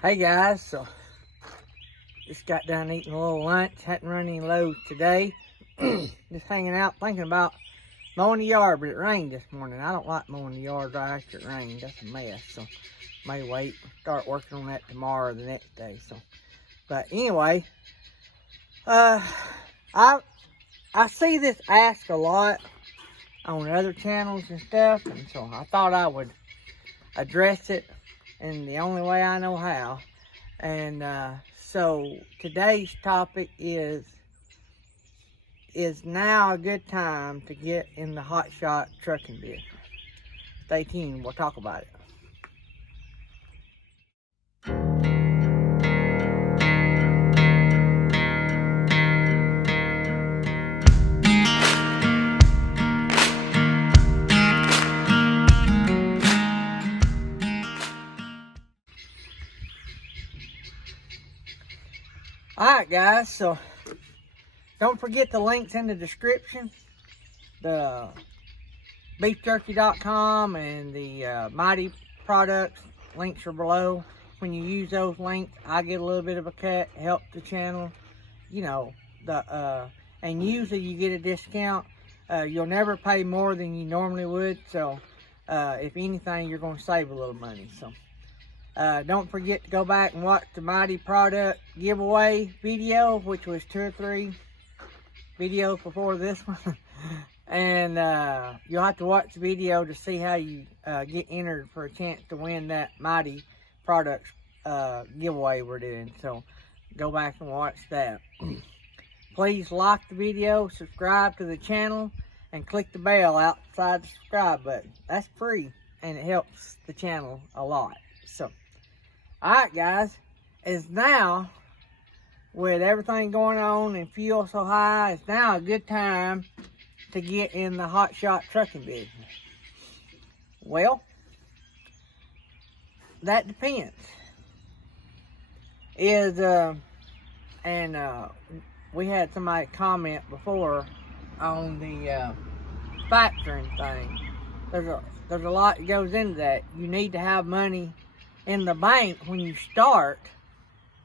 Hey guys, so just got done eating a little lunch. Hadn't run any loads today. Just hanging out thinking about mowing the yard, but it rained this morning. I don't like mowing the yard right after it rained. That's a mess. So may wait, start working on that tomorrow or the next day. So, but anyway, I see this asked a lot on other channels and stuff, and so I thought I would address it in the only way I know how. And so today's topic is now a good time to get in the hotshot trucking business? Stay tuned, we'll talk about it. Alright guys, so don't forget the links in the description. The beefjerky.com and the Mytee Products links are below. When you use those links, I get a little bit of a cut, help the channel, you know, and usually you get a discount. You'll never pay more than you normally would, so if anything, you're going to save a little money. So don't forget to go back and watch the Mytee Product giveaway video, which was 2 or 3 videos before this one. And you'll have to watch the video to see how you get entered for a chance to win that Mytee Products giveaway we're doing. So go back and watch that. Please like the video, subscribe to the channel, and click the bell outside the subscribe button. That's free, and it helps the channel a lot. So, alright guys, it's now, with everything going on and fuel so high, it's now a good time to get in the hotshot trucking business. Well, that depends. We had somebody comment before on the factoring thing. There's a lot that goes into that. You need to have money in the bank when you start.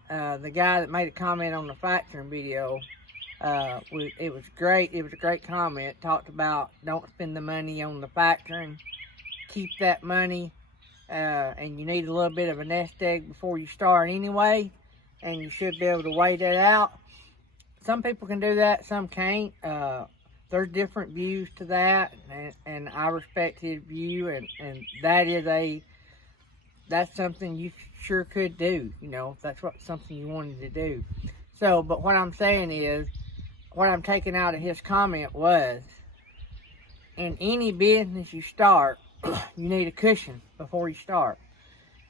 The guy that made a comment on the factoring video, it was great. It was a great comment. Talked about don't spend the money on the factoring. Keep that money, and you need a little bit of a nest egg before you start anyway, and you should be able to weigh that out. Some people can do that, some can't. There's different views to that, and I respect his view, and that's something you sure could do, you know, if that's something you wanted to do. So, but what I'm saying is, what I'm taking out of his comment was, in any business you start, you need a cushion before you start.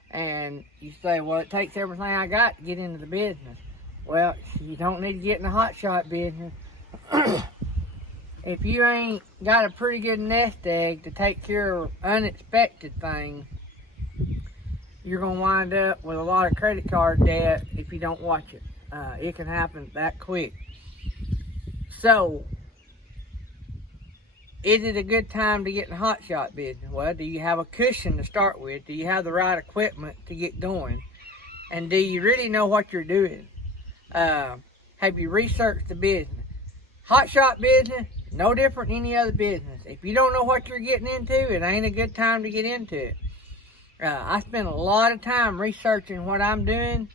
And you say, well, it takes everything I got to get into the business. Well, you don't need to get in the hotshot business. If you ain't got a pretty good nest egg to take care of unexpected things, you're going to wind up with a lot of credit card debt if you don't watch it. It can happen that quick. So, is it a good time to get in the hotshot business? Well, do you have a cushion to start with? Do you have the right equipment to get going? And do you really know what you're doing? Have you researched the business? Hotshot business, no different than any other business. If you don't know what you're getting into, it ain't a good time to get into it. I spent a lot of time researching what I'm doing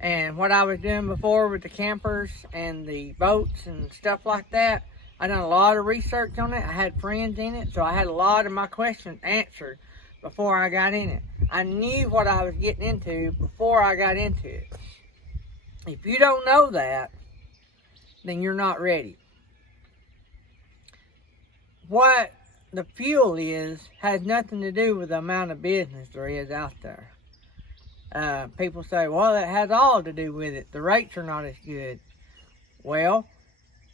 and what I was doing before with the campers and the boats and stuff like that. I done a lot of research on it. I had friends in it, so I had a lot of my questions answered before I got in it. I knew what I was getting into before I got into it. If you don't know that, then you're not ready. What the fuel is has nothing to do with the amount of business there is out there. People say, well, it has all to do with it. The rates are not as good. Well,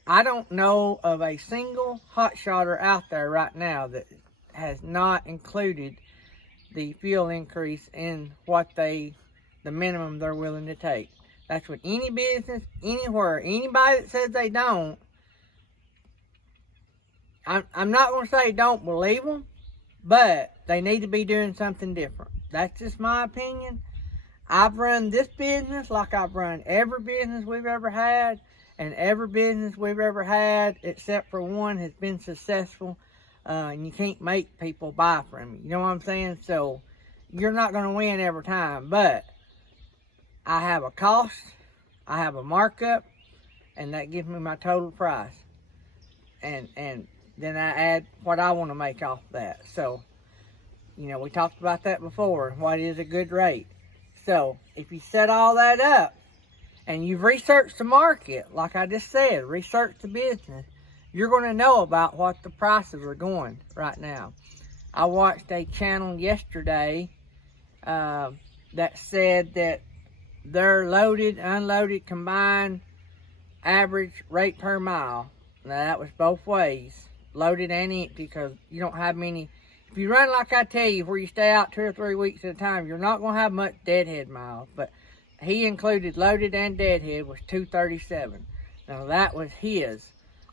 I don't know of a single hotshotter out there right now that has not included the fuel increase in what the minimum they're willing to take. That's with any business, anywhere. Anybody that says they don't, I'm not going to say don't believe them, but they need to be doing something different. That's just my opinion. I've run this business like I've run every business we've ever had, and every business we've ever had, except for one, has been successful. And you can't make people buy from you. You know what I'm saying? So you're not going to win every time. But I have a cost, I have a markup, and that gives me my total price. And then I add what I want to make off that. So, you know, we talked about that before. What is a good rate? So if you set all that up and you've researched the market, like I just said, research the business, you're going to know about what the prices are going right now. I watched a channel yesterday that said that their loaded, unloaded, combined average rate per mile. Now that was both ways, loaded and empty, because you don't have many. If you run like I tell you, where you stay out 2 or 3 weeks at a time, you're not going to have much deadhead miles. But he included loaded and deadhead was 237. Now that was his.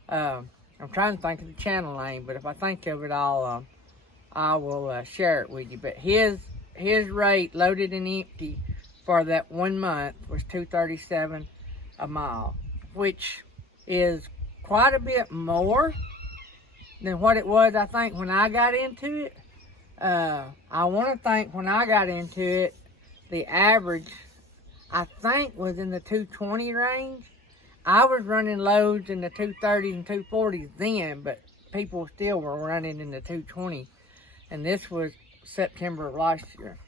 I'm trying to think of the channel name, but if I think of it, I will share it with you. But his rate, loaded and empty, for that 1 month was 237 a mile, which is quite a bit more than what it was, I think, when I got into it. I want to think when I got into it, the average, I think, was in the 220 range. I was running loads in the 230s and 240s then, but people still were running in the 220. And this was September of last year.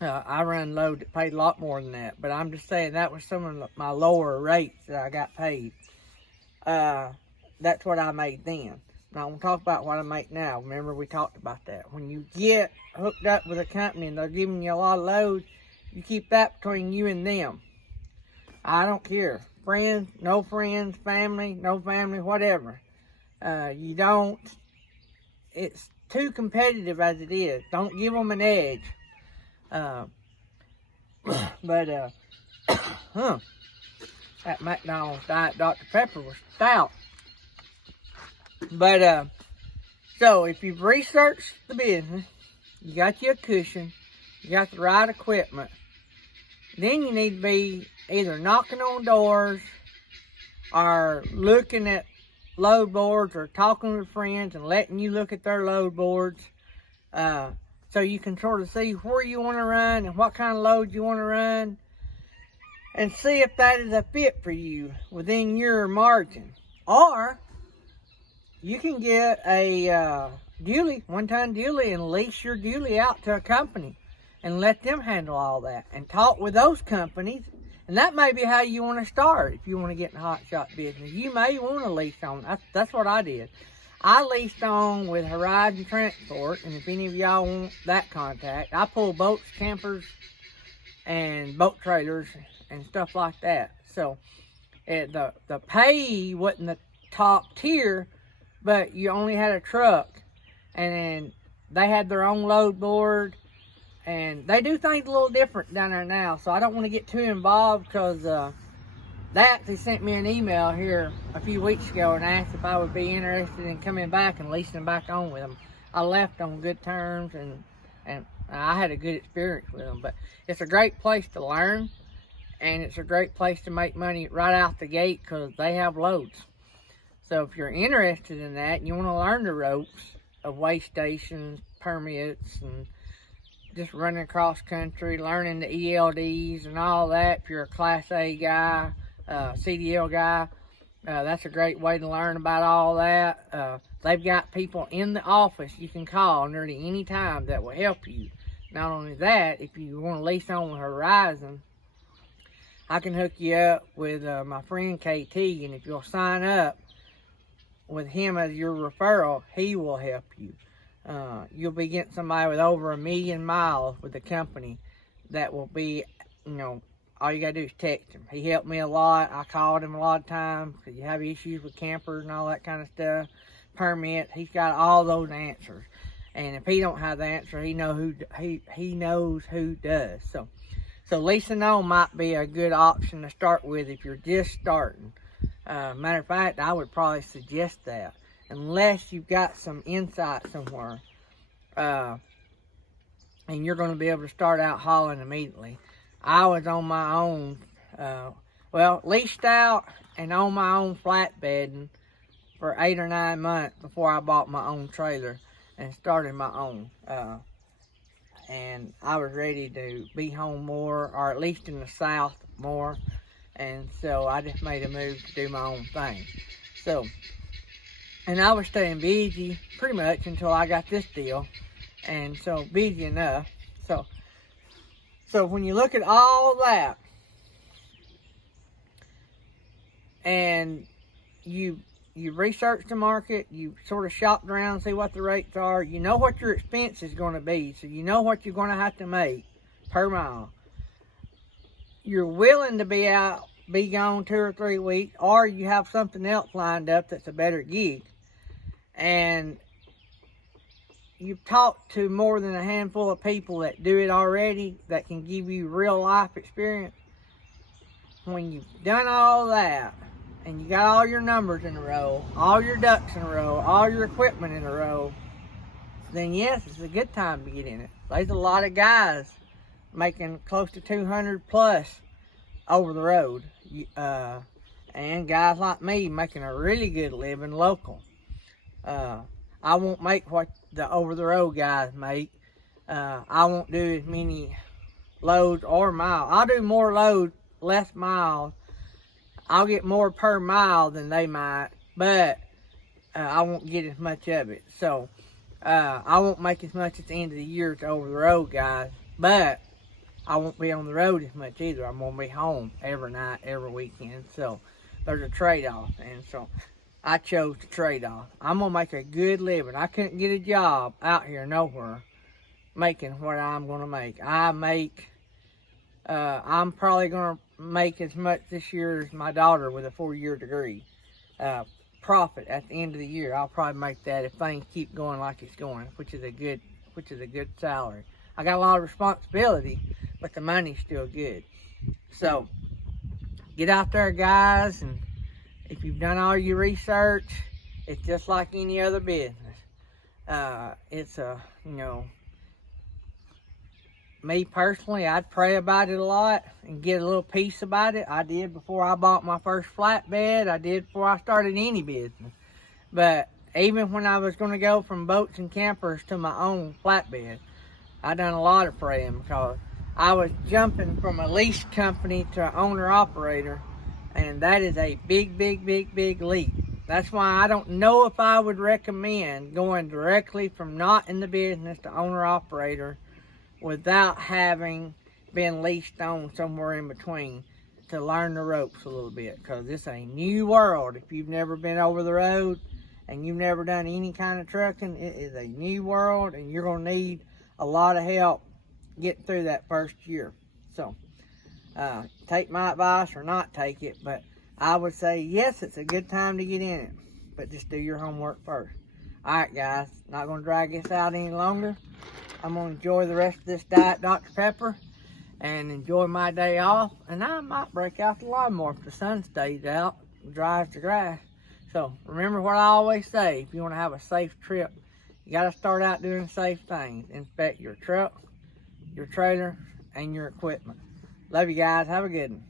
I run load that paid a lot more than that, but I'm just saying that was some of my lower rates that I got paid. That's what I made then. Now I'm going to talk about what I make now. Remember, we talked about that. When you get hooked up with a company and they're giving you a lot of loads, you keep that between you and them. I don't care. Friends, no friends, family, no family, whatever. You don't, it's too competitive as it is. Don't give them an edge. That McDonald's Diet Dr. Pepper was stout. But, so if you've researched the business, you got your cushion, you got the right equipment, then you need to be either knocking on doors or looking at load boards or talking with friends and letting you look at their load boards, so you can sort of see where you want to run and what kind of load you want to run, and see if that is a fit for you within your margin. Or you can get a dually, one-ton dually, and lease your dually out to a company and let them handle all that, and talk with those companies. And that may be how you want to start if you want to get in the hot shot business. You may want to lease on. That's what I did. I leased on with Horizon Transport, and if any of y'all want that contact, I pull boats, campers, and boat trailers and stuff like that. So the pay wasn't the top tier, but you only had a truck, and then they had their own load board, and they do things a little different down there now. So I don't want to get too involved, because they actually sent me an email here a few weeks ago and asked if I would be interested in coming back and leasing back on with them. I left on good terms, and I had a good experience with them. But it's a great place to learn, and it's a great place to make money right out the gate, because they have loads. So if you're interested in that and you want to learn the ropes of weigh stations, permits, and just running across country, learning the ELDs and all that, if you're a Class A guy, CDL guy, that's a great way to learn about all that. They've got people in the office you can call nearly any time that will help you. Not only that, if you want to lease on with Horizon, I can hook you up with my friend KT, and if you'll sign up with him as your referral, he will help you. You'll be getting somebody with over 1 million miles with the company that will be, you know, all you gotta do is text him. He helped me a lot. I called him a lot of times because you have issues with campers and all that kind of stuff. Permit, he's got all those answers. And if he don't have the answer, he knows who does. So leasing on might be a good option to start with if you're just starting. Matter of fact, I would probably suggest that, unless you've got some insight somewhere, and you're going to be able to start out hauling immediately. I was on my own, well, leased out and on my own flatbedding for 8 or 9 months before I bought my own trailer and started my own. And I was ready to be home more, or at least in the South more. And so I just made a move to do my own thing. So, and I was staying busy pretty much until I got this deal. And so busy enough. So when you look at all that, and you research the market, you sort of shop around, see what the rates are, you know what your expense is going to be, so you know what you're going to have to make per mile. You're willing to be gone 2 or 3 weeks, or you have something else lined up that's a better gig, and you've talked to more than a handful of people that do it already, that can give you real life experience. When you've done all that, and you got all your numbers in a row, all your ducks in a row, all your equipment in a row, then yes, it's a good time to get in it. There's a lot of guys making close to 200 plus over the road, and guys like me making a really good living local. I won't make what the over the road guys make. I won't do as many loads or miles. I'll do more loads, less miles. I'll get more per mile than they might, but I won't get as much of it. So I won't make as much at the end of the year as over the road guys, but I won't be on the road as much either. I'm gonna be home every night, every weekend. So there's a trade-off, and so I chose to trade off. I'm gonna make a good living. I couldn't get a job out here nowhere making what I'm gonna make. I'm probably gonna make as much this year as my daughter with a 4-year degree. Profit at the end of the year, I'll probably make that if things keep going like it's going, which is a good salary. I got a lot of responsibility, but the money's still good. So get out there, guys, and if you've done all your research, it's just like any other business. It's me personally, I'd pray about it a lot and get a little peace about it. I did before I bought my first flatbed. I did before I started any business. But even when I was going to go from boats and campers to my own flatbed, I done a lot of praying, because I was jumping from a lease company to an owner-operator, and that is a big, big, big, big leap. That's why I don't know if I would recommend going directly from not in the business to owner-operator without having been leased on somewhere in between to learn the ropes a little bit, because it's a new world. If you've never been over the road and you've never done any kind of trucking, it is a new world, and you're going to need a lot of help getting through that first year. So take my advice or not take it, but I would say yes, it's a good time to get in it, but just do your homework first. Alright guys, not going to drag this out any longer. I'm going to enjoy the rest of this Diet Dr. Pepper and enjoy my day off, and I might break out the lawnmower if the sun stays out and dries the grass. So remember what I always say, if you want to have a safe trip, you got to start out doing safe things. Inspect your truck, your trailer, and your equipment. Love you guys. Have a good one.